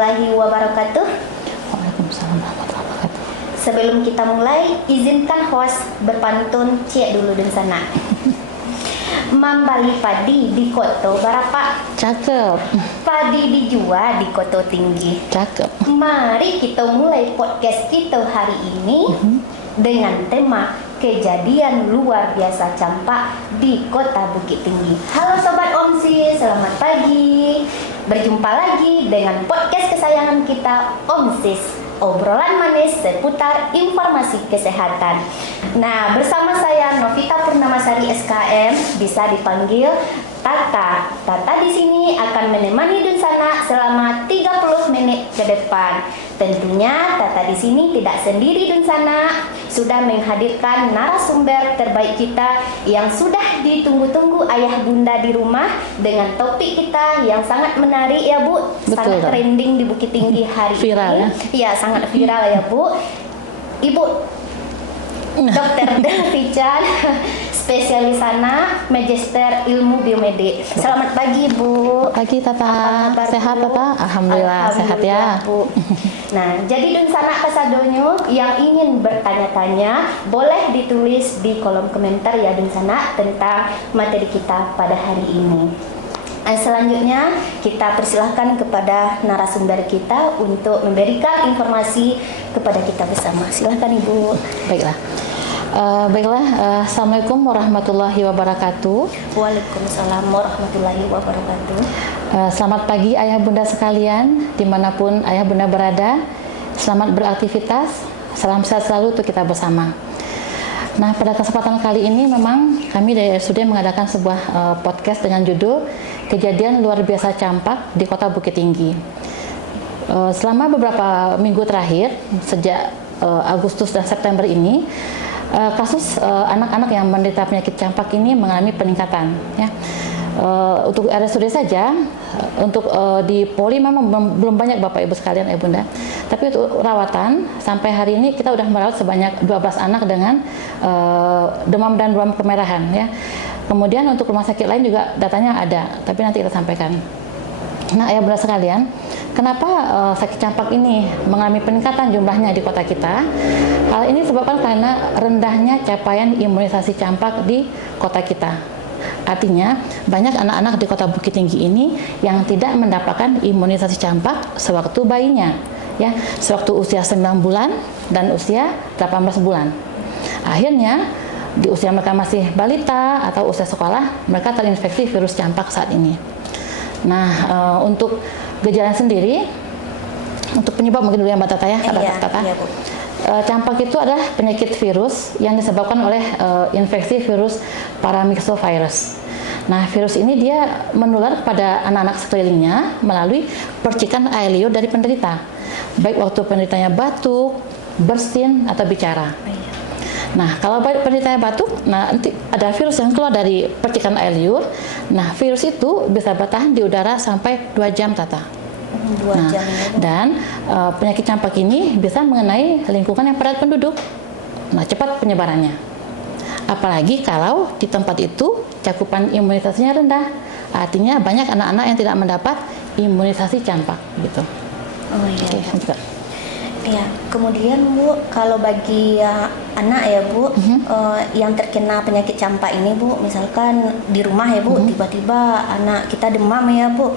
warahmatullahi wabarakatuh. Waalaikumsalam warahmatullahi wabarakatuh. Sebelum kita mulai, izinkan host berpantun cek dulu di sana. Membali padi di Koto berapa? Cakep. Padi dijual di Koto Tinggi. Cakep. Mari kita mulai podcast kita hari ini dengan tema kejadian luar biasa campak di Kota Bukit Tinggi. Halo Sobat Omsis, selamat pagi. Berjumpa lagi dengan podcast kesayangan kita, Omsis. Obrolan manis seputar informasi kesehatan. Nah, bersama saya Novita Purnamasari SKM, bisa dipanggil Tata. Tata di sini akan menemani Dunsana selama 30 menit ke depan. Tentunya Tata di sini tidak sendiri Dunsana, sudah menghadirkan narasumber terbaik kita yang sudah ditunggu-tunggu ayah bunda di rumah dengan topik kita yang sangat menarik ya Bu. Betul, sangat trending di Bukit Tinggi hari viral, ini. Ya, sangat viral ya Bu. Ibu Dr. Delvi Chan, spesialis sana, Magister Ilmu Biomedik. Selamat pagi Bu. Pagi Tata. Apa kabar, Sehat Bu? Tata? Alhamdulillah sehat ya. Bu. Nah, jadi Dunsana Kasadonyo yang ingin bertanya-tanya boleh ditulis di kolom komentar ya Dunsana tentang materi kita pada hari ini. Selanjutnya kita persilahkan kepada narasumber kita untuk memberikan informasi kepada kita bersama. Silakan Ibu. Baiklah. Assalamualaikum warahmatullahi wabarakatuh. Waalaikumsalam warahmatullahi wabarakatuh. Selamat pagi ayah bunda sekalian, dimanapun ayah bunda berada. Selamat beraktivitas. Salam sehat selalu untuk kita bersama. Nah, pada kesempatan kali ini memang kami dari RSUD mengadakan sebuah podcast dengan judul Kejadian Luar Biasa Campak di Kota Bukit Tinggi. Selama beberapa minggu terakhir, sejak Agustus dan September ini, kasus anak-anak yang menderita penyakit campak ini mengalami peningkatan. Ya. Untuk RSUD saja, untuk di Poli memang belum banyak Bapak Ibu sekalian, Ibu Bunda. Tapi untuk rawatan, sampai hari ini kita sudah merawat sebanyak 12 anak dengan demam dan ruam kemerahan. Ya. Kemudian untuk rumah sakit lain juga datanya ada, tapi nanti kita sampaikan. Nah, ayah bunda sekalian, kenapa sakit campak ini mengalami peningkatan jumlahnya di kota kita? Hal ini disebabkan karena rendahnya capaian imunisasi campak di kota kita. Artinya, banyak anak-anak di Kota Bukit Tinggi ini yang tidak mendapatkan imunisasi campak sewaktu bayinya, ya, sewaktu usia 9 bulan dan usia 18 bulan. Akhirnya, di usia mereka masih balita atau usia sekolah, mereka terinfeksi virus campak saat ini. Nah, untuk gejala sendiri, untuk penyebab mungkin dulu yang Mbak Tata ya, kata-kata. Iya, Bu. Campak itu adalah penyakit virus yang disebabkan oleh infeksi virus paramyxovirus. Nah, virus ini dia menular kepada anak-anak sekelilingnya melalui percikan air liur dari penderita, baik waktu penderitanya batuk, bersin, atau bicara. Nah, kalau penderitanya batuk, nah nanti ada virus yang keluar dari percikan air liur. Nah, virus itu bisa bertahan di udara sampai 2 jam, Tata. 2 jam. Dan penyakit campak ini bisa mengenai lingkungan yang padat penduduk. Nah, cepat penyebarannya. Apalagi kalau di tempat itu cakupan imunisasinya rendah. Artinya banyak anak-anak yang tidak mendapat imunisasi campak gitu. Oh iya. Oke, Ya, kemudian Bu, kalau bagi anak ya Bu, yang terkena penyakit campak ini Bu, misalkan di rumah ya Bu, tiba-tiba anak kita demam ya Bu,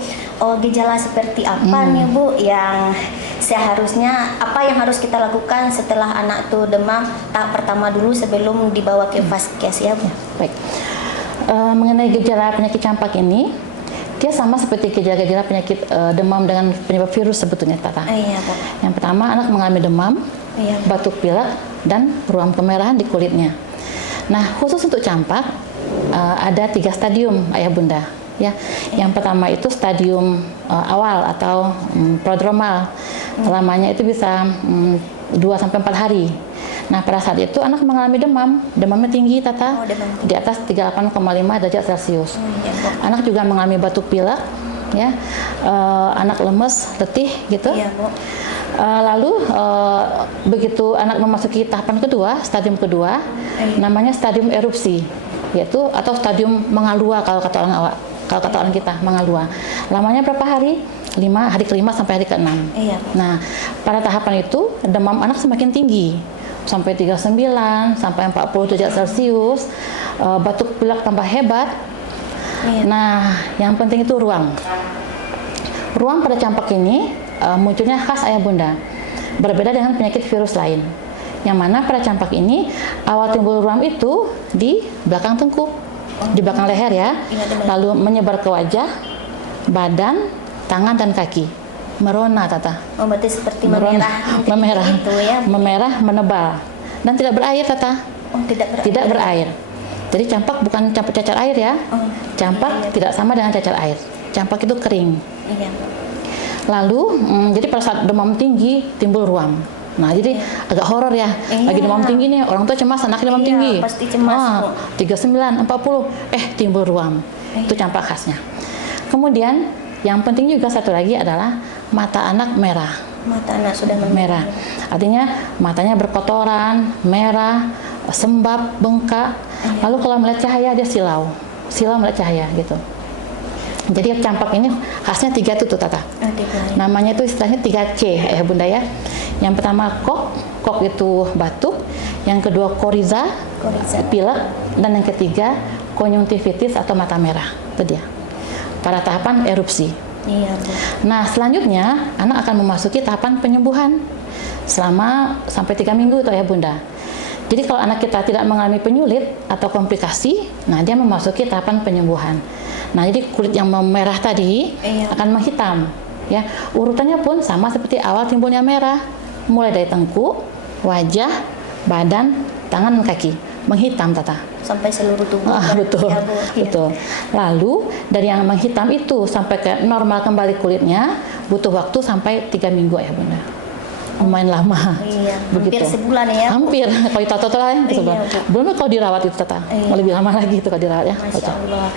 gejala seperti apa nih Bu yang seharusnya, apa yang harus kita lakukan setelah anak tuh demam tahap pertama dulu sebelum dibawa ke vaskes ya Bu? Baik, mengenai gejala penyakit campak ini, dia sama seperti gejala-gejala penyakit demam dengan penyebab virus sebetulnya, Tata. Iya, Bu. Yang pertama, anak mengalami demam, batuk pilek, dan ruam kemerahan di kulitnya. Nah, khusus untuk campak, ada 3 stadium, ayah bunda. Ya, yang pertama itu stadium awal atau prodromal. Lamanya itu bisa 2-4 hari. Nah, pada saat itu anak mengalami demam, demamnya tinggi, Tata, di atas 38,5 derajat Celcius. Anak juga mengalami batuk pilek, ya, anak lemes, letih, gitu. Iya, Bu. Lalu begitu anak memasuki tahapan kedua, stadium kedua, namanya stadium erupsi, yaitu atau stadium mengalua kalau kata orang kita, mengalua. Lamanya berapa hari? hari ke-5 sampai hari ke-6. Iya. Nah, pada tahapan itu demam anak semakin tinggi sampai 39 sampai 40 derajat Celcius, batuk pilek tambah hebat. Iya. Nah, yang penting itu ruam. Ruam pada campak ini munculnya khas ayah bunda, berbeda dengan penyakit virus lain. Yang mana pada campak ini awal timbul ruam itu di belakang tengkuk, di belakang leher ya, lalu menyebar ke wajah, badan, tangan dan kaki, merona Tata. Oh, berarti seperti Merona, memerah, gitu ya? memerah, menebal, dan tidak berair Tata. Oh, tidak berair. Tidak berair. Jadi campak bukan campak cacar air ya. Oh, campak iya. tidak sama dengan cacar air. Campak itu kering. Iya. Lalu, jadi pada saat demam tinggi timbul ruam. Nah, jadi agak horor ya. Iya. Lagi demam tinggi nih, orang tua cemas, anaknya demam Iya, tinggi. pasti cemas, Bu. 39, 40, timbul ruam. Itu campak khasnya. Kemudian, yang penting juga satu lagi adalah mata anak merah. Mata anak sudah Merah. Artinya matanya berkotoran, merah, sembab, bengkak. Lalu kalau melihat cahaya dia silau melihat cahaya gitu. Jadi campak ini khasnya 3 tuh Tata. Namanya itu istilahnya 3C ya Bunda ya. Yang pertama kok itu batuk, yang kedua koriza, pilek, dan yang ketiga konjungtivitis atau mata merah. Itu dia. Pada tahapan erupsi. Iya, Bu. Nah, selanjutnya anak akan memasuki tahapan penyembuhan selama sampai 3 minggu itu ya Bunda. Jadi kalau anak kita tidak mengalami penyulit atau komplikasi, nah dia memasuki tahapan penyembuhan. Nah, jadi kulit yang memerah tadi akan menghitam. Ya, urutannya pun sama seperti awal timbulnya merah, mulai dari tengkuk, wajah, badan, tangan, dan kaki, menghitam Tata. Sampai seluruh tubuh. Betul, Ya, Bu. betul. Lalu dari yang menghitam itu sampai ke normal kembali kulitnya butuh waktu sampai 3 minggu ya Bunda. Lumayan lama. Iya, begitu. Hampir sebulan ya. Hampir. Kalau total ya, sebulan. Belum kalau dirawat itu Tata. Lebih lama lagi itu kalau dirawat ya. Masya Allah.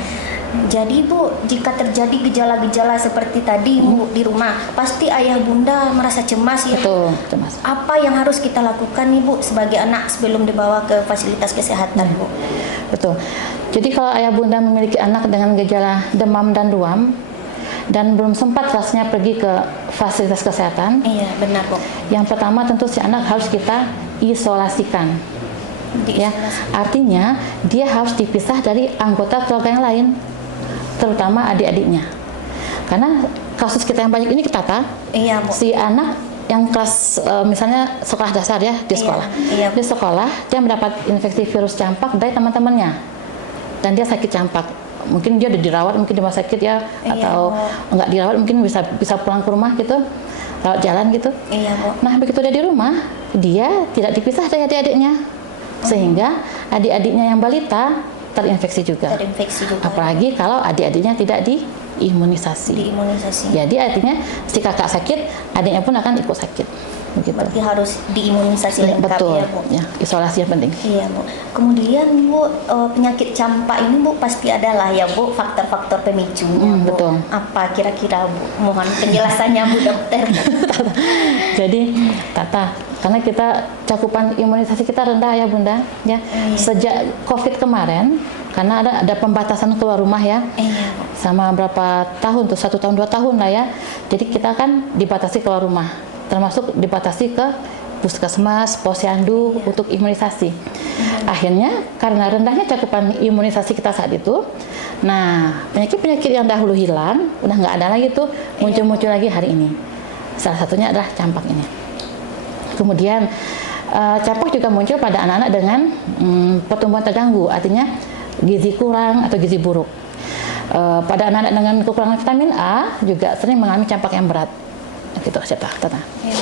Jadi Bu, jika terjadi gejala-gejala seperti tadi Bu di rumah, pasti ayah bunda merasa cemas ya. Betul, cemas. Apa yang harus kita lakukan nih Bu sebagai anak sebelum dibawa ke fasilitas kesehatan Bu? Betul. Jadi kalau ayah bunda memiliki anak dengan gejala demam dan ruam dan belum sempat rasanya pergi ke fasilitas kesehatan, Iya, benar Bu. yang pertama tentu si anak harus kita isolasikan. Ya, artinya dia harus dipisah dari anggota keluarga yang lain, terutama adik-adiknya. Karena kasus kita yang banyak ini Tata, Iya, Bu. si anak yang kelas misalnya sekolah dasar ya di sekolah, Iya. di sekolah dia mendapat infeksi virus campak dari teman-temannya dan dia sakit campak. Mungkin dia udah dirawat, mungkin di rumah sakit ya, atau enggak dirawat, mungkin bisa pulang ke rumah gitu, rawat jalan gitu. Iya, Bu. Nah, begitu dia di rumah, dia tidak dipisah dari adik-adiknya, sehingga adik-adiknya yang balita terinfeksi juga. Apalagi kalau adik-adiknya tidak diimunisasi. Jadi artinya si kakak sakit, adiknya pun akan ikut sakit. Begitu. Berarti harus diimunisasi lengkap. Betul. Ya Bu. Ya, isolasi yang penting. Iya Bu. Kemudian Bu, penyakit campak ini Bu pasti adalah ya Bu faktor-faktor pemicunya Bu. Betul. Apa kira-kira Bu? Mohon penjelasannya Bu dokter. Jadi Tata, karena kita cakupan imunisasi kita rendah ya Bunda, ya. Sejak COVID kemarin, karena ada pembatasan keluar rumah ya, sama berapa tahun tuh, 1 tahun 2 tahun lah ya. Jadi kita kan dibatasi keluar rumah, termasuk dibatasi ke puskesmas, posyandu untuk imunisasi. Akhirnya karena rendahnya cakupan imunisasi kita saat itu, nah penyakit-penyakit yang dahulu hilang, udah nggak ada lagi tuh, muncul-muncul lagi hari ini. Salah satunya adalah campak ini. Kemudian campak juga muncul pada anak-anak dengan pertumbuhan terganggu, artinya gizi kurang atau gizi buruk. Pada anak-anak dengan kekurangan vitamin A juga sering mengalami campak yang berat. Gitu, Tata. Ya.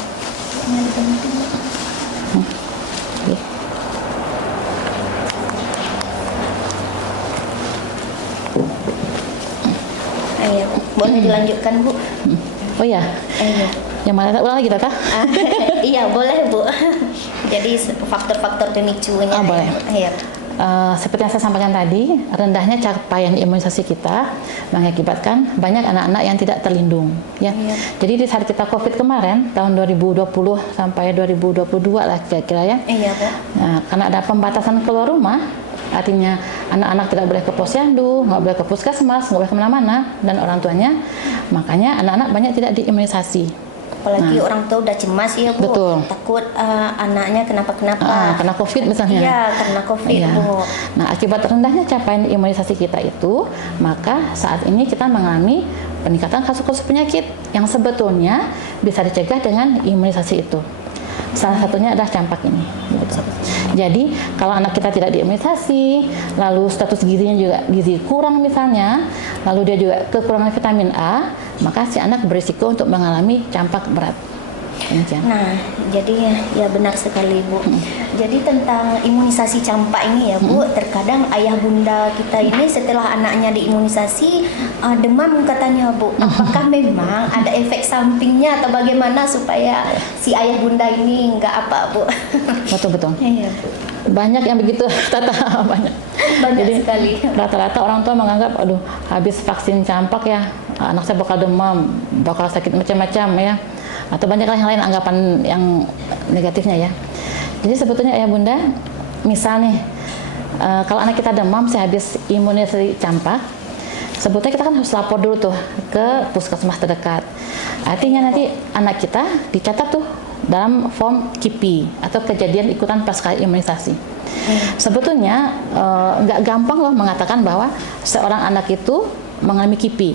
Ayo, boleh dilanjutkan Bu? Oh ya. Yang mana ulang lagi Tata? Iya boleh Bu. Jadi faktor-faktor pemicunya. Boleh. Iya. Seperti yang saya sampaikan tadi, rendahnya capaian imunisasi kita mengakibatkan banyak anak-anak yang tidak terlindung. Ya. Jadi di saat kita COVID kemarin, tahun 2020 sampai 2022 lah kira-kira ya. Iya Bu. Nah, karena ada pembatasan keluar rumah, Artinya anak-anak tidak boleh ke posyandu, nggak boleh ke puskesmas, nggak boleh kemana-mana, dan orang tuanya. Makanya anak-anak banyak tidak diimunisasi. Apalagi orang tua udah cemas ya Bu, betul. takut anaknya kenapa-kenapa. Kena COVID misalnya. Iya, karena COVID Iya. Bu. Nah, akibat rendahnya capaian imunisasi kita itu, maka saat ini kita mengalami peningkatan kasus-kasus penyakit yang sebetulnya bisa dicegah dengan imunisasi itu. Salah satunya adalah campak ini. Jadi kalau anak kita tidak diimunisasi, lalu status gizinya juga gizi kurang misalnya, lalu dia juga kekurangan vitamin A, maka si anak berisiko untuk mengalami campak berat. Demikian. Nah, jadi ya benar sekali Bu. Jadi tentang imunisasi campak ini ya Bu, terkadang ayah bunda kita ini setelah anaknya diimunisasi demam katanya Bu. Apakah memang ada efek sampingnya atau bagaimana supaya si ayah bunda ini nggak apa Bu? Betul-betul. Iya Bu. Banyak yang begitu, Tata, banyak. Jadi Sekali. rata-rata orang tua menganggap, aduh, habis vaksin campak ya, anak saya bakal demam, bakal sakit macam-macam ya, atau banyaklah yang lain anggapan yang negatifnya ya. Jadi sebetulnya ayah bunda, misal nih, kalau anak kita demam sehabis imunisasi campak, sebetulnya kita kan harus lapor dulu tuh ke puskesmas terdekat. Artinya nanti anak kita dicatat tuh dalam form KIPI atau kejadian ikutan pasca imunisasi. Sebetulnya nggak gampang loh mengatakan bahwa seorang anak itu mengalami KIPI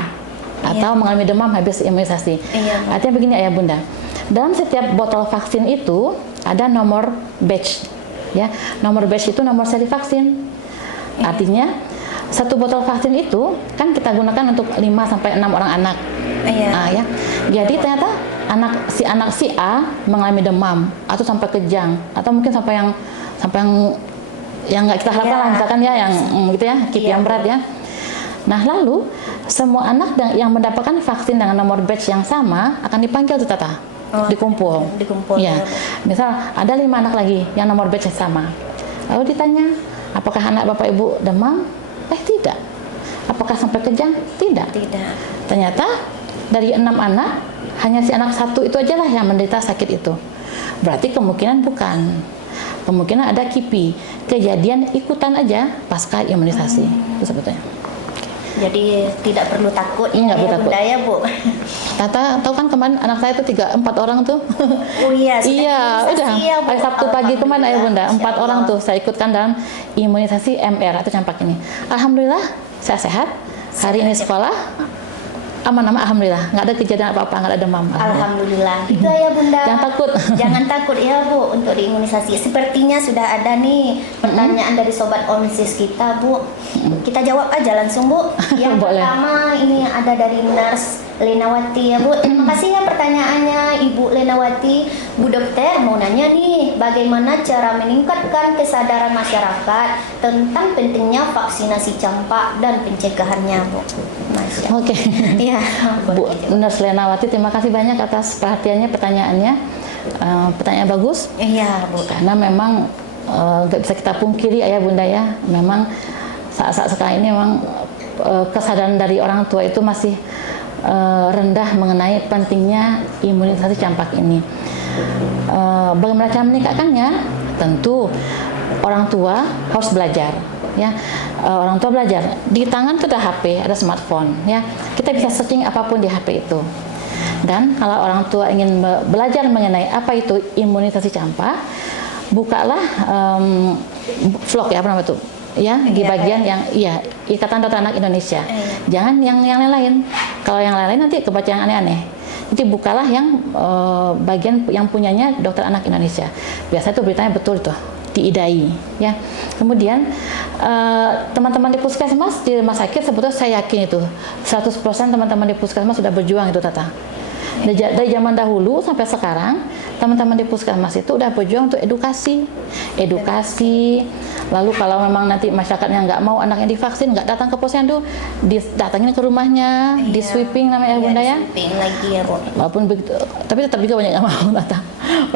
atau mengalami demam habis imunisasi. Artinya begini ayah bunda, dalam setiap botol vaksin itu ada nomor batch, ya. Nomor batch itu nomor seri vaksin. Artinya satu botol vaksin itu kan kita gunakan untuk 5 sampai 6 orang anak. Ya. Jadi ternyata anak si A mengalami demam atau sampai kejang atau mungkin sampai yang nggak kita harapkan lah, misalkan ya yang gitu ya, KIPI yang berat ya. Nah, lalu semua anak yang mendapatkan vaksin dengan nomor batch yang sama akan dipanggil tuh Tata, dikumpul. Ya, misal ada 5 anak lagi yang nomor batch yang sama. Lalu ditanya, apakah anak bapak ibu demam? Tidak. Apakah sampai kejang? Tidak. Ternyata dari 6 anak hanya si anak 1 itu aja lah yang menderita sakit itu. Berarti kemungkinan bukan. Kemungkinan ada KIPI, kejadian ikutan aja pasca imunisasi. Itu sebetulnya. Jadi tidak perlu takut ya bunda ya Bu. Tata tahu kan kemarin anak saya itu 3-4 orang tuh. Oh iya. Iya, udah. Hari Sabtu pagi kemarin ayah bunda 4 orang tuh saya ikutkan dalam imunisasi MR atau campak ini. Alhamdulillah saya sehat. Hari ini sekolah aman-aman, alhamdulillah, nggak ada kejadian apa-apa, nggak ada demam. Alhamdulillah. Itu ya bunda. Jangan takut. Jangan takut ya Bu untuk diimunisasi. Sepertinya sudah ada nih pertanyaan dari sobat OMSIS kita Bu. Kita jawab aja langsung Bu. Yang pertama ini ada dari Nurse Lenawati ya Bu. Terima kasih ya pertanyaannya Ibu Lenawati. Bu dokter mau nanya nih, bagaimana cara meningkatkan kesadaran masyarakat tentang pentingnya vaksinasi campak dan pencegahannya Bu? Oke. Iya. Bu Nurse Lenawati, terima kasih banyak atas perhatiannya, pertanyaannya. Pertanyaan bagus. Iya Bu. Karena memang nggak bisa kita pungkiri ayah bunda ya, memang saat-saat sekarang ini memang kesadaran dari orang tua itu masih rendah mengenai pentingnya imunisasi campak ini. Bagaimana cara meningkatkannya? Tentu orang tua harus belajar. Ya, orang tua belajar. Di tangan itu ada HP, ada smartphone. Ya, kita bisa searching apapun di HP itu. Dan kalau orang tua ingin belajar mengenai apa itu imunisasi campak, bukalah vlog ya, apa namanya itu? Ya, di bagian yang Ikatan Dokter Anak Indonesia. Jangan yang lain-lain. Kalau yang lain-lain nanti kebaca yang aneh-aneh. Jadi bukalah yang bagian yang punyanya Dokter Anak Indonesia. Biasanya itu beritanya betul tuh, diidai ya. Kemudian teman-teman di puskesmas, di rumah sakit sebetulnya saya yakin itu 100% teman-teman di puskesmas sudah berjuang itu Tata. Dari zaman dahulu sampai sekarang teman-teman di puskesmas itu udah berjuang untuk edukasi. Lalu kalau memang nanti masyarakatnya nggak mau anaknya divaksin, nggak datang ke posyandu, datangin ke rumahnya, di sweeping namanya bunda ya. Sweeping lagi ya Bu. Walaupun begitu, tapi tetap juga banyak yang mau datang.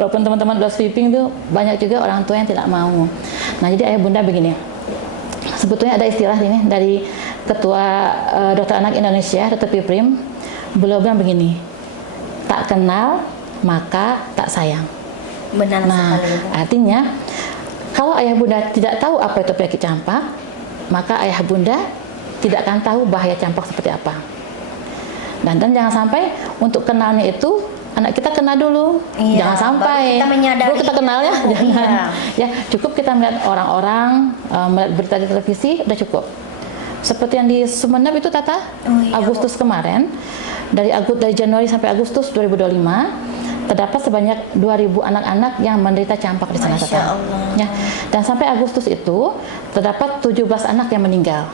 Walaupun teman-teman udah sweeping tuh banyak juga orang tua yang tidak mau. Nah jadi ayah bunda begini, sebetulnya ada istilah ini dari Ketua Dokter Anak Indonesia, Dr. Piprim, beliau bilang begini, tak kenal maka tak sayang. Benar sekali. Artinya Kalau ayah bunda tidak tahu apa itu penyakit campak, maka ayah bunda tidak akan tahu bahaya campak seperti apa. Dan jangan sampai untuk kenalnya itu anak kita kena dulu, jangan sampai kita menyadari, baru kita kenal ya, jangan. Ya cukup kita melihat orang-orang, melihat berita di televisi udah cukup. Seperti yang di Sumeneb itu Tata, Agustus kemarin, dari Januari sampai Agustus 2025. Terdapat sebanyak 2.000 anak-anak yang menderita campak di sana, Tata. Ya. Dan sampai Agustus itu terdapat 17 anak yang meninggal.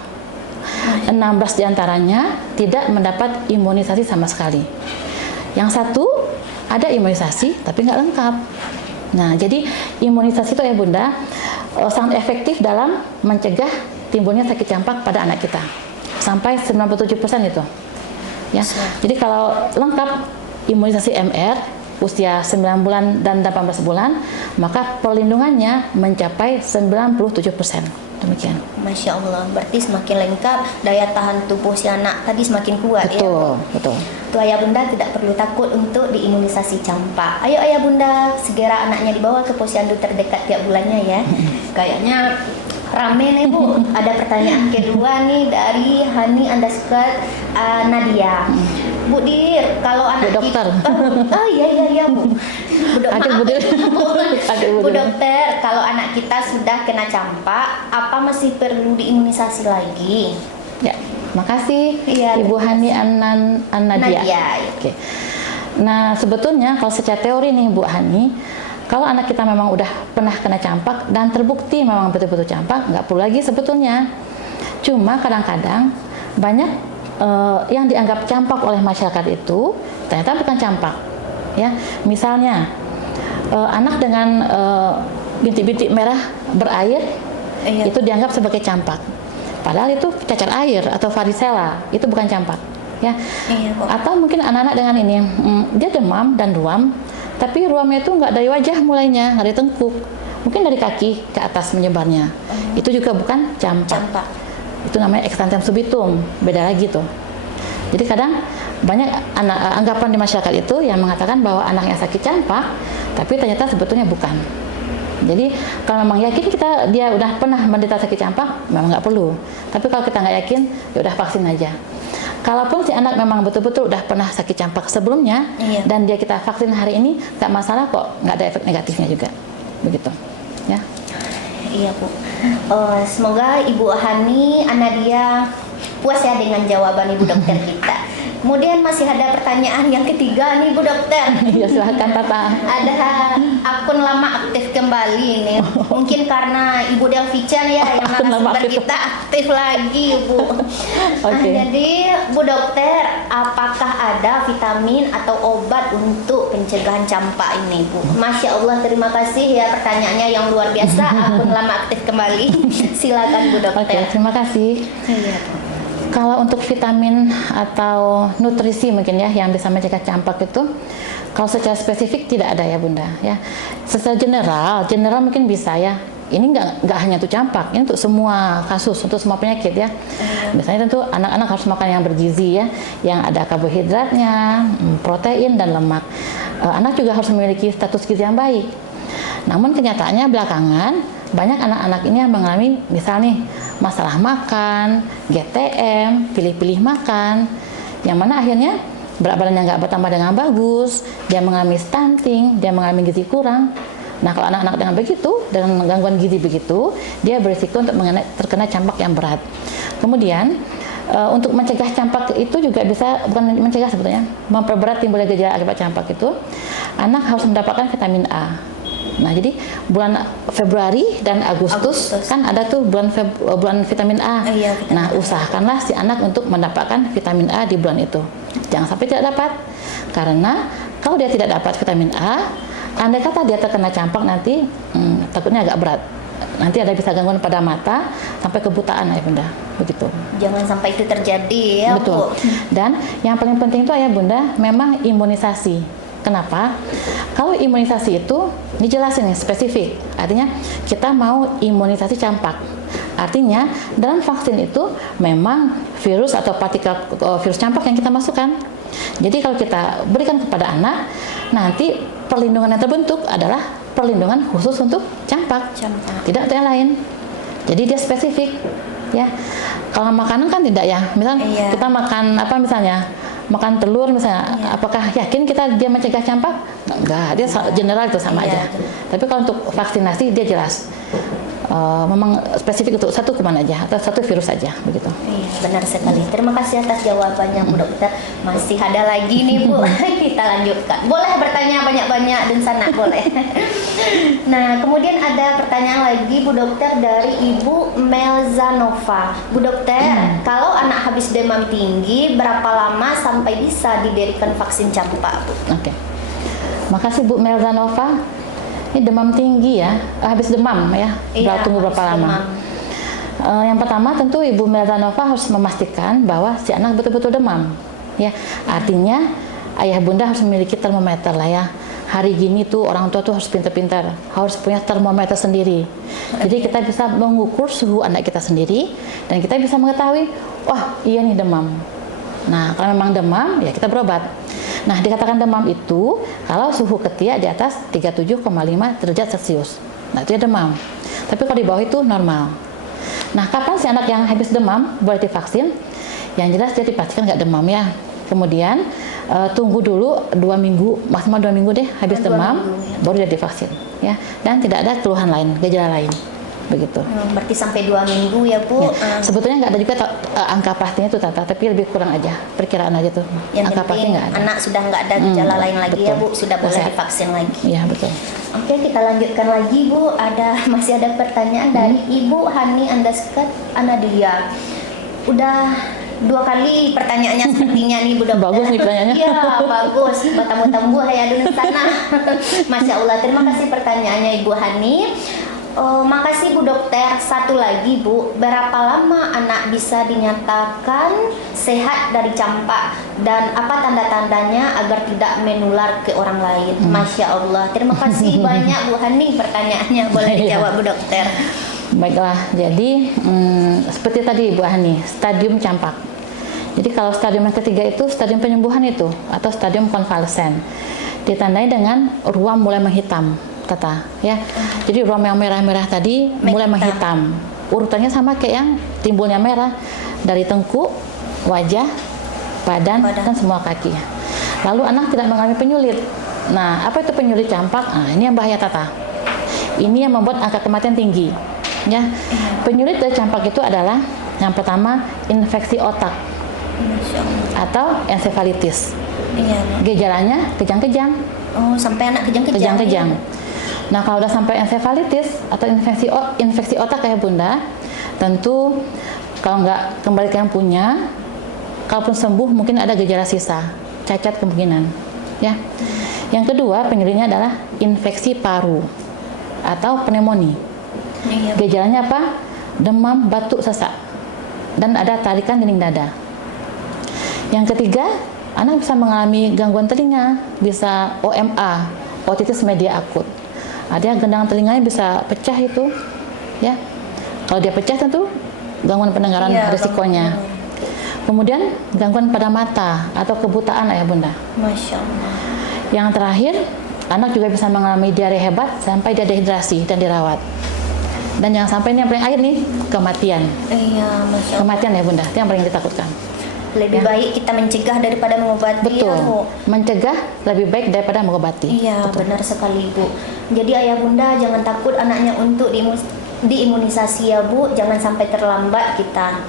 16 diantaranya tidak mendapat imunisasi sama sekali. Yang satu ada imunisasi tapi nggak lengkap. Nah, jadi imunisasi itu ya Bunda sangat efektif dalam mencegah timbulnya sakit campak pada anak kita. Sampai 97% itu. Ya. Jadi kalau lengkap imunisasi MR usia 9 bulan dan 18 bulan, maka perlindungannya mencapai 97%. Demikian. Masya Allah, berarti semakin lengkap daya tahan tubuh si anak tadi semakin kuat. Betul, ya. Betul. Tuh ayah bunda tidak perlu takut untuk diimunisasi campak. Ayo ayah bunda segera anaknya dibawa ke posyandu terdekat tiap bulannya ya. Kayaknya rame nih Bu. Ada pertanyaan kedua nih dari Hani _ Nadia. Bu Dir, kalau anak Bu dokter. Iya Bu. Bu Bu dokter, kalau anak kita sudah kena campak, apa masih perlu diimunisasi lagi? Ya, makasih Ibu Hani Nadia. Oke. Nah, sebetulnya kalau secara teori nih Bu Hani, kalau anak kita memang udah pernah kena campak dan terbukti memang betul-betul campak, nggak perlu lagi sebetulnya. Cuma kadang-kadang banyak yang dianggap campak oleh masyarakat itu ternyata bukan campak. Ya, misalnya anak dengan bintik-bintik merah berair itu dianggap sebagai campak. Padahal itu cacar air atau varicella, itu bukan campak. Ya. Atau mungkin anak-anak dengan ini dia demam dan ruam, tapi ruamnya itu nggak dari wajah mulainya, nggak dari tengkuk, mungkin dari kaki ke atas menyebarnya. Itu juga bukan campak. Itu namanya extensum subitum, beda lagi tuh. Jadi kadang banyak anggapan di masyarakat itu yang mengatakan bahwa anaknya sakit campak, tapi ternyata sebetulnya bukan. Jadi kalau memang yakin dia udah pernah menderita sakit campak, memang nggak perlu. Tapi kalau kita nggak yakin, ya udah vaksin aja. Kalaupun si anak memang betul-betul udah pernah sakit campak sebelumnya, dan kita vaksin hari ini, nggak masalah kok, nggak ada efek negatifnya juga, begitu. Ya. Iya Bu. Semoga Ibu Hani Nadia puas ya dengan jawaban Ibu dokter kita. Kemudian masih ada pertanyaan yang ketiga nih Bu dokter. Ya silahkan Tata. Ada akun lama aktif kembali nih. Mungkin karena Ibu Delvica ya yang narasumber kita aktif lagi Bu. Jadi Bu dokter, apakah ada vitamin atau obat untuk pencegahan campak ini Bu? Masya Allah, terima kasih ya pertanyaannya yang luar biasa. Akun lama aktif kembali. Silakan Bu dokter. Terima kasih. Iya Bu. Kalau untuk vitamin atau nutrisi mungkin ya yang bisa mencegah campak itu, kalau secara spesifik tidak ada ya Bunda ya. Secara general mungkin bisa ya. Ini nggak hanya untuk campak, ini untuk semua kasus, untuk semua penyakit ya. Misalnya tentu anak-anak harus makan yang bergizi ya, yang ada karbohidratnya, protein dan lemak. Anak juga harus memiliki status gizi yang baik. Namun kenyataannya belakangan banyak anak-anak ini yang mengalami misalnya masalah makan, GTM, pilih-pilih makan, yang mana akhirnya berat badannya nggak bertambah dengan bagus, dia mengalami stunting, dia mengalami gizi kurang. Nah kalau anak-anak dengan begitu, dengan gangguan gizi begitu, dia berisiko untuk terkena campak yang berat. Kemudian untuk mencegah campak itu juga bisa, bukan mencegah sebetulnya, memperberat timbulnya gejala akibat campak itu, anak harus mendapatkan vitamin A. Nah, jadi bulan Februari dan Agustus kan ada tuh bulan vitamin A. Nah, usahakanlah si anak untuk mendapatkan vitamin A di bulan itu. Jangan sampai tidak dapat. Karena kalau dia tidak dapat vitamin A, andai kata dia terkena campak nanti takutnya agak berat. Nanti ada bisa gangguan pada mata sampai kebutaan ya Bunda. Begitu. Jangan sampai itu terjadi ya Betul. Bu. Dan yang paling penting itu ya Bunda, memang imunisasi. Kenapa? Kalau imunisasi itu dijelasin nih spesifik. Artinya kita mau imunisasi campak. Artinya dalam vaksin itu memang virus atau partikel virus campak yang kita masukkan. Jadi kalau kita berikan kepada anak, nanti perlindungan yang terbentuk adalah perlindungan khusus untuk campak, tidak untuk yang lain. Jadi dia spesifik, ya. Kalau makanan kan tidak ya. Misal kita makan apa misalnya, makan telur misalnya, apakah yakin dia mencegah campak? Enggak, dia general itu sama aja. Tapi kalau untuk vaksinasi dia jelas. Memang spesifik untuk satu kuman aja atau satu virus saja begitu. Iya, benar sekali. Terima kasih atas jawabannya Bu Dokter. Masih ada lagi nih Bu. Kita lanjutkan. Boleh bertanya banyak-banyak dan sana boleh. Nah, kemudian ada pertanyaan lagi Bu Dokter dari Ibu Melzanova. Bu Dokter, kalau anak habis demam tinggi berapa lama sampai bisa diberikan vaksin campak, Bu? Oke. Makasih Bu Melzanova. Ini demam tinggi ya, habis demam ya, tunggu berapa lama? Yang pertama tentu Ibu Melzanova harus memastikan bahwa si anak betul-betul demam, ya. Artinya ayah bunda harus memiliki termometer lah ya. Hari gini tuh orang tua tuh harus pintar-pintar, harus punya termometer sendiri. Jadi kita bisa mengukur suhu anak kita sendiri dan kita bisa mengetahui, wah iya nih demam. Nah kalau memang demam ya kita berobat. Nah, dikatakan demam itu kalau suhu ketiak di atas 37,5 derajat Celcius. Nah, itu ya demam. Tapi kalau di bawah itu normal. Nah, kapan si anak yang habis demam boleh divaksin? Yang jelas dia dipastikan nggak demam ya. Kemudian tunggu dulu 2 minggu, maksimal 2 minggu deh habis demam, baru dia divaksin. Ya. Dan tidak ada keluhan lain, gejala lain. Begitu. Berarti sampai 2 minggu ya Bu. Ya. Sebetulnya nggak ada juga angka pastinya itu Tata, tapi lebih kurang aja, perkiraan aja tuh. Yang angka pasti nggak ada. Anak sudah nggak ada gejala lain lagi betul. Ya Bu, sudah boleh divaksin lagi. Iya betul. Oke, kita lanjutkan lagi Bu. Masih ada pertanyaan dari Ibu Hani Anadia. Udah 2 kali pertanyaannya sepertinya nih Bu Dokter. Bagus nih pertanyaannya. Iya, bagus. Tamu-tamu ya dulu sana. Masya Allah, terima kasih pertanyaannya Ibu Hani. Makasih Bu Dokter. Satu lagi Bu, berapa lama anak bisa dinyatakan sehat dari campak dan apa tanda-tandanya agar tidak menular ke orang lain? Masya Allah, terima kasih banyak Bu Hani pertanyaannya. Boleh dijawab Bu Dokter. Baiklah, jadi seperti tadi Bu Hani, stadium campak. Jadi kalau stadium yang ketiga itu stadium penyembuhan itu atau stadium konvalesen. Ditandai dengan ruam mulai menghitam. Tata, ya. Jadi ruam yang merah-merah tadi mulai menghitam. Urutannya sama kayak yang timbulnya merah dari tengkuk, wajah, badan, dan semua kaki. Lalu anak tidak mengalami penyulit. Nah, apa itu penyulit campak? Nah, ini yang bahaya Tata. Ini yang membuat angka kematian tinggi. Ya, penyulit dari campak itu adalah yang pertama infeksi otak atau ensefalitis. Gejalanya kejang-kejang. Oh, sampai anak kejang-kejang. Kejang-kejang. Nah, kalau udah sampai ensefalitis atau infeksi otak kayak Bunda, tentu kalau nggak kembali ke yang punya, kalaupun sembuh mungkin ada gejala sisa, cacat kemungkinan, ya. Yang kedua penyulitnya adalah infeksi paru atau pneumonia. Gejalanya apa? Demam, batuk, sesak, dan ada tarikan dinding dada. Yang ketiga, anak bisa mengalami gangguan telinga, bisa OMA, otitis media akut. Ada gendang telinganya bisa pecah itu, ya. Kalau dia pecah tentu gangguan pendengaran risikonya. Kemudian gangguan pada mata atau kebutaan ayah bunda. Masya Allah. Yang terakhir, anak juga bisa mengalami diare hebat sampai dia dehidrasi dan dirawat. Dan jangan sampai ini yang paling akhir nih, kematian. Iya, Masya Allah. Kematian ya bunda, itu yang paling ditakutkan. Lebih baik kita mencegah daripada mengobati. Betul. Ya, Bu. Mencegah lebih baik daripada mengobati. Iya, benar sekali Bu. Jadi ayah bunda jangan takut anaknya untuk diimunisasi ya Bu. Jangan sampai terlambat kita.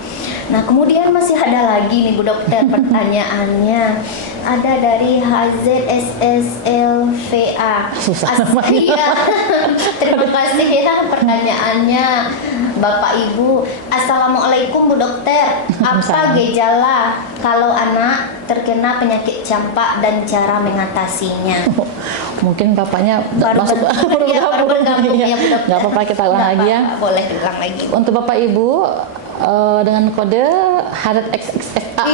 Nah, kemudian masih ada lagi nih Bu Dokter pertanyaannya. Ada dari HZSSLVA. Susah. Iya. Terima kasih ya pertanyaannya Bapak Ibu. Assalamualaikum Bu Dokter. Apa gejala kalau anak terkena penyakit campak dan cara mengatasinya? Mungkin bapaknya Baru masuk bergabung ya Bu Dokter. Nggak apa-apa kita ulang lagi ya. Boleh ulang lagi. Untuk Bapak Ibu dengan kode HZXXA.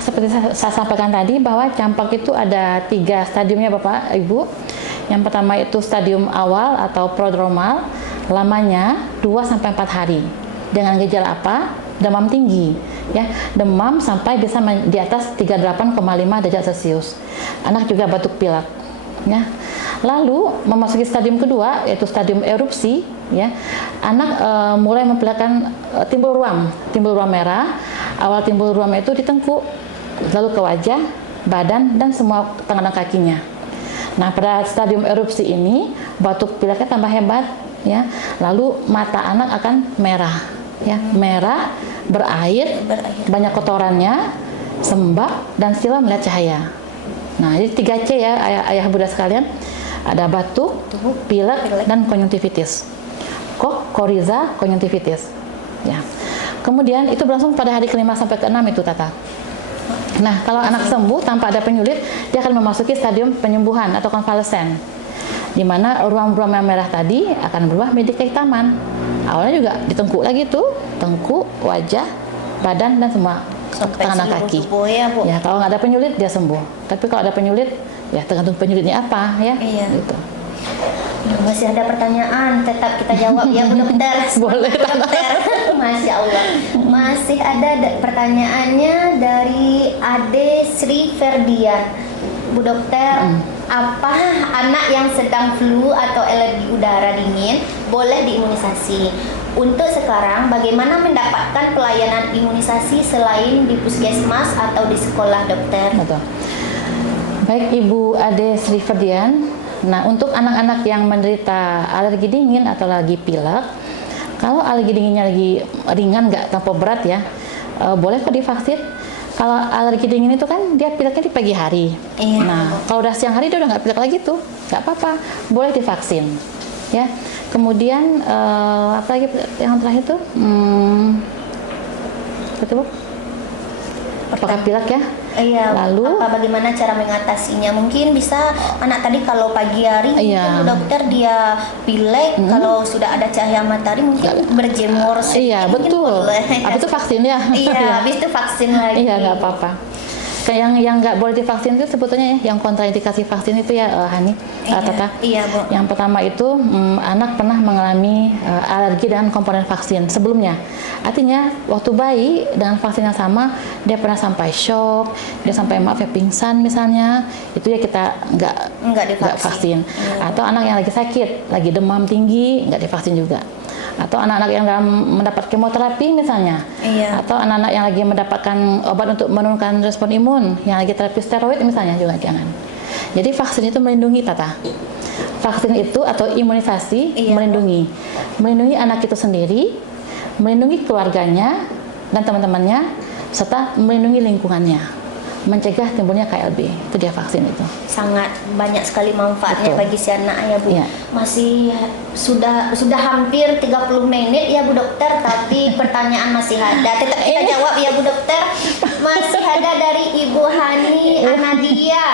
Seperti saya sampaikan tadi bahwa campak itu ada 3 stadiumnya Bapak Ibu. Yang pertama itu stadium awal atau prodromal, lamanya 2-4 hari. Dengan gejala apa? Demam tinggi, ya. Demam sampai bisa di atas 38,5 derajat Celcius. Anak juga batuk pilek. ya. Lalu memasuki stadium kedua yaitu stadium erupsi, ya. Anak mulai memperlihatkan timbul ruam merah. Awal timbul ruam itu di tengkuk, lalu ke wajah, badan, dan semua tangan dan kakinya. Nah, pada stadium erupsi ini batuk pileknya tambah hebat, ya. Lalu mata anak akan merah, ya, merah, berair, banyak kotorannya, sembab, dan sila melihat cahaya. Nah, ini 3C ya ayah bunda sekalian. Ada batuk, pilek, dan konjungtivitis. Koriza, konjungtivitis. Ya. Kemudian itu berlangsung pada hari ke-5 sampai ke-6 itu, Tata. Nah, kalau anak sembuh tanpa ada penyulit, dia akan memasuki stadium penyembuhan atau konvalesen, di mana ruam-ruam yang merah tadi akan berubah menjadi kehitaman. Awalnya juga di tengkuk lagi tuh, tengkuk, wajah, badan, dan semua tangan dan kaki. Ya, Bu. Ya, kalau nggak ada penyulit dia sembuh. Tapi kalau ada penyulit, ya tergantung penyulitnya apa, ya. Iya. Gitu. Masih ada pertanyaan, tetap kita jawab ya Bu Dokter. Boleh, Dokter. Masya Allah. Masih ada pertanyaannya dari Ade Sri Ferdian. Bu Dokter, apa anak yang sedang flu atau alergi udara dingin boleh diimunisasi? Untuk sekarang, bagaimana mendapatkan pelayanan imunisasi selain di puskesmas atau di sekolah, Dokter? Betul. Baik Ibu Ade Sri Ferdian. Nah, untuk anak-anak yang menderita alergi dingin atau lagi pilek, kalau alergi dinginnya lagi ringan, nggak terlalu berat ya, boleh kok divaksin. Kalau alergi dingin itu kan dia pileknya di pagi hari. Iya. Nah, kalau udah siang hari dia udah nggak pilek lagi tuh, nggak apa-apa, boleh divaksin. Ya. Kemudian apa lagi yang terakhir tuh? Betul Bu? Apakah pilek ya? Iya. Lalu bagaimana cara mengatasinya? Mungkin bisa anak tadi kalau pagi hari mungkin Dokter dia pilek, kalau sudah ada cahaya matahari mungkin berjemur. Iya, betul. Habis itu vaksin ya. Iya, habis itu vaksin lagi. Iya, nggak apa-apa. Kayak yang nggak boleh divaksin itu sebetulnya ya, yang kontraindikasi vaksin itu ya, Hani, Tata. Iya, Bu. Yang pertama itu anak pernah mengalami alergi dengan komponen vaksin sebelumnya. Artinya waktu bayi dengan vaksin yang sama dia pernah sampai shock, dia sampai pingsan misalnya, itu ya kita nggak vaksin. Atau anak yang lagi sakit, lagi demam tinggi, nggak divaksin juga. Atau anak-anak yang dalam mendapat kemoterapi misalnya, atau anak-anak yang lagi mendapatkan obat untuk menurunkan respon imun, yang lagi terapi steroid misalnya, juga jangan. Jadi vaksin itu melindungi, Tata. Vaksin itu atau imunisasi melindungi anak itu sendiri, melindungi keluarganya dan teman-temannya, serta melindungi lingkungannya, mencegah timbulnya KLB. Itu dia vaksin itu. Sangat banyak sekali manfaatnya bagi si anak ya Bu. Ya. Masih sudah hampir 30 menit ya Bu Dokter, tapi pertanyaan masih ada. Tetap kita jawab ya Bu Dokter. Masih ada dari Ibu Hani Anadia.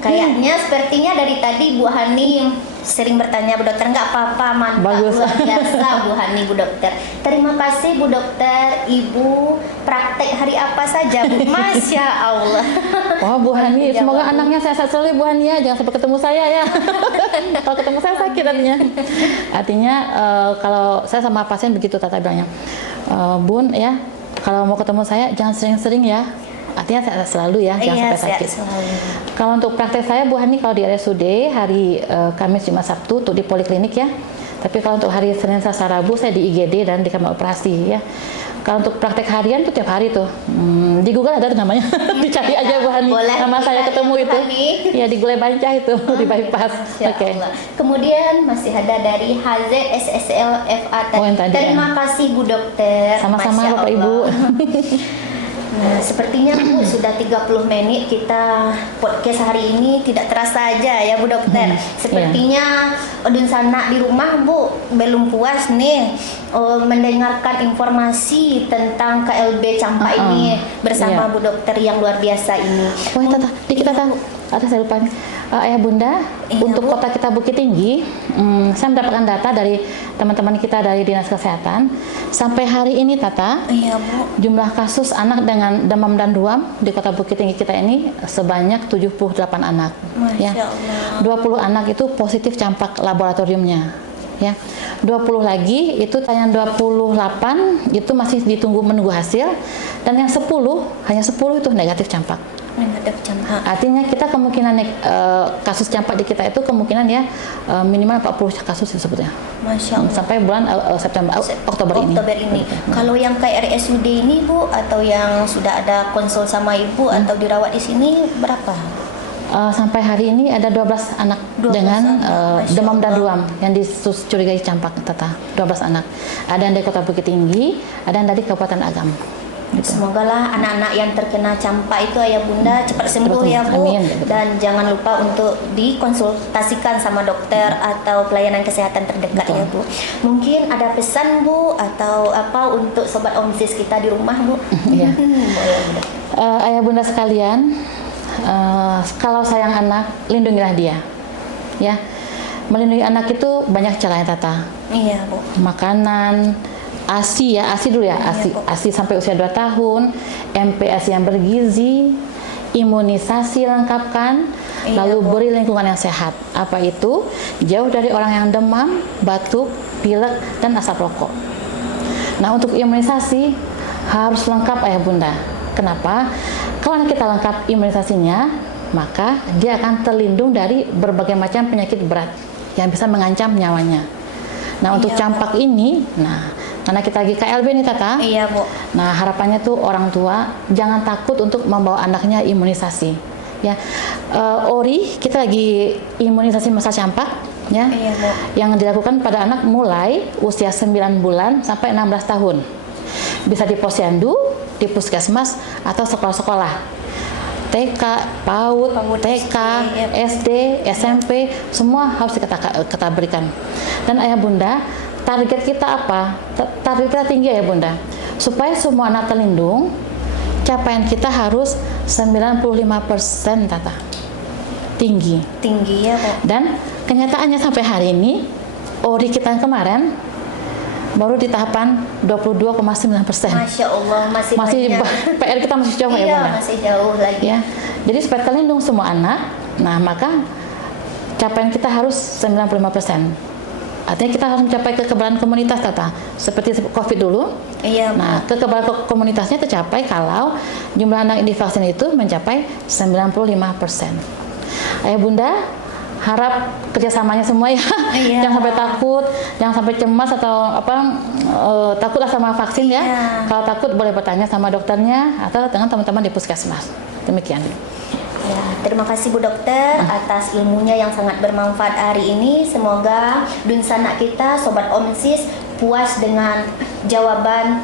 Kayaknya sepertinya dari tadi Bu Hani sering bertanya Bu Dokter, nggak apa-apa, mantap, luar biasa Bu Hani, Bu Dokter. Terima kasih Bu Dokter. Ibu praktek hari apa saja Bu? Masya Allah. Wah Bu Hani, semoga anaknya sehat selalu Bu Hani ya, jangan sampai ketemu saya ya. Kalau ketemu saya sakit artinya. Artinya kalau saya sama pasien begitu Tata bilangnya, Bun ya, kalau mau ketemu saya jangan sering-sering ya. Artinya sehat selalu ya, jangan sampai sakit. Kalau untuk praktek saya Bu Hani, kalau di RSUD hari Kamis, Jumat, Sabtu untuk di poliklinik ya. Tapi kalau untuk hari Senin, Selasa, Rabu saya di IGD dan di kamar operasi ya. Kalau untuk praktek harian tuh tiap hari tuh di Google ada namanya, dicari aja Bu Hani. Nama saya ketemu itu. Ya di Gulai Bancah itu di bypass. Oke. Kemudian masih ada dari HZSSLFA. Terima kasih Bu Dokter. Sama-sama Bapak Ibu. Nah, sepertinya Bu sudah 30 menit kita podcast hari ini, tidak terasa aja ya Bu Dokter. Sepertinya Odun Sanak di rumah Bu belum puas nih mendengarkan informasi tentang KLB Campak ini bersama Bu Dokter yang luar biasa ini. Oh, Tata, dikit Tata. Ada saya lupa nih. Ayah Bunda, untuk Bu. kota kita Bukit Tinggi, saya mendapatkan data dari teman-teman kita dari Dinas Kesehatan. Sampai hari ini Tata, Bu. jumlah kasus anak dengan demam dan ruam di kota Bukit Tinggi kita ini sebanyak 78 anak. Masya Ya. Allah. 20 anak itu positif campak laboratoriumnya. Ya. 20 lagi itu yang 28 itu masih menunggu hasil, dan yang 10 hanya 10 itu negatif campak. menghadap campak. Artinya kita kemungkinan kasus campak di kita itu kemungkinan ya minimal 40 kasus disebutnya. Masya Allah. Sampai bulan Oktober ini. Kalau yang kayak RSUD ini Bu, atau yang sudah ada konsul sama Ibu atau dirawat di sini berapa? Sampai hari ini ada 12 anak 12 dengan anak. demam dan ruam yang dicurigai campak, Tata. 12 anak. Ada yang dari Kota Bukit Tinggi, ada yang dari Kabupaten Agam. Gitu. Semoga lah anak-anak yang terkena campak itu Ayah Bunda cepat sembuh ya Bu. Amin. Dan jangan lupa untuk dikonsultasikan sama dokter atau pelayanan kesehatan terdekat. Betul. Ya Bu. Mungkin ada pesan Bu atau apa untuk sobat OMSIS kita di rumah Bu? Iya. Boleh, Bu. Ayah Bunda sekalian, kalau sayang anak, lindungilah dia. Ya. Melindungi anak itu banyak caranya, Tata. Iya Bu. Makanan, ASI ya, ASI dulu ya, ASI sampai usia 2 tahun, MPASI yang bergizi, imunisasi lengkapkan, lalu beri lingkungan yang sehat. Apa itu? Jauh dari orang yang demam, batuk, pilek, dan asap rokok. Nah, untuk imunisasi harus lengkap Ayah Bunda. Kenapa? Kalau kita lengkap imunisasinya, maka dia akan terlindung dari berbagai macam penyakit berat yang bisa mengancam nyawanya. Nah, untuk campak ini, karena kita lagi KLB nih Tata. Iya Bu. Nah, harapannya tuh orang tua jangan takut untuk membawa anaknya imunisasi. Ya, ORI kita lagi imunisasi masa campak, ya, Iya Bu. yang dilakukan pada anak mulai usia 9 bulan sampai 16 tahun. Bisa di posyandu, di puskesmas atau sekolah-sekolah. TK, PAUD, TK, SD, SMP, semua harus kita berikan. Dan Ayah Bunda, target kita apa? Target kita tinggi ya Bunda. Supaya semua anak terlindung, capaian kita harus 95% Tata. Tinggi. Tinggi ya Bu. Dan kenyataannya sampai hari ini, ORI kita yang kemarin baru di tahapan 22,9%. Masya Allah, masih banyak. PR kita masih jauh ya Bunda. Masih jauh lagi. Ya. Jadi supaya terlindung semua anak, nah maka capaian kita harus 95%. Artinya kita harus mencapai kekebalan komunitas Tata. Seperti COVID dulu. Iya. Nah, kekebalan komunitasnya tercapai kalau jumlah anak yang divaksin itu mencapai 95%. Ayah Bunda harap kerjasamanya semua ya. Iya. Jangan sampai takut, jangan sampai cemas atau takutlah sama vaksin ya. Kalau takut boleh bertanya sama dokternya atau dengan teman-teman di puskesmas. Demikian. Ya, terima kasih Bu Dokter atas ilmunya yang sangat bermanfaat hari ini. Semoga Dunsanak kita, Sobat OMSIS, puas dengan jawaban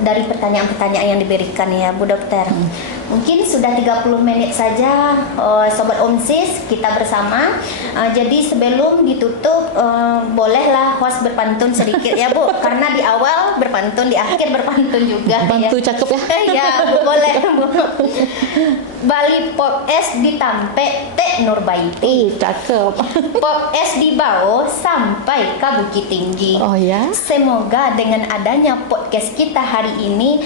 dari pertanyaan-pertanyaan yang diberikan ya Bu Dokter. Mungkin sudah 30 menit saja Sobat OMSIS kita bersama. Jadi sebelum ditutup bolehlah host berpantun sedikit ya Bu. Karena di awal berpantun, di akhir berpantun juga. Bantu ya. cakep ya. Ya Bu, boleh Bu. Bali Pop es ditampe Tek Nurbaiti. Cakep. Pop es dibawa sampai ke Bukit Tinggi. Oh ya. Semoga dengan adanya podcast kita hari ini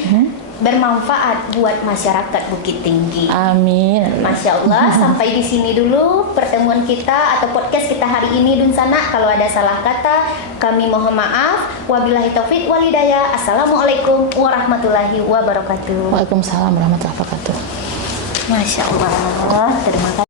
bermanfaat buat masyarakat Bukit Tinggi. Amin. Masya Allah, sampai di sini dulu pertemuan kita atau podcast kita hari ini Dunsanak. Kalau ada salah kata, kami mohon maaf. Wabillahi taufik walhidayah. Assalamualaikum warahmatullahi wabarakatuh. Waalaikumsalam warahmatullahi wabarakatuh. Masya Allah, terima kasih.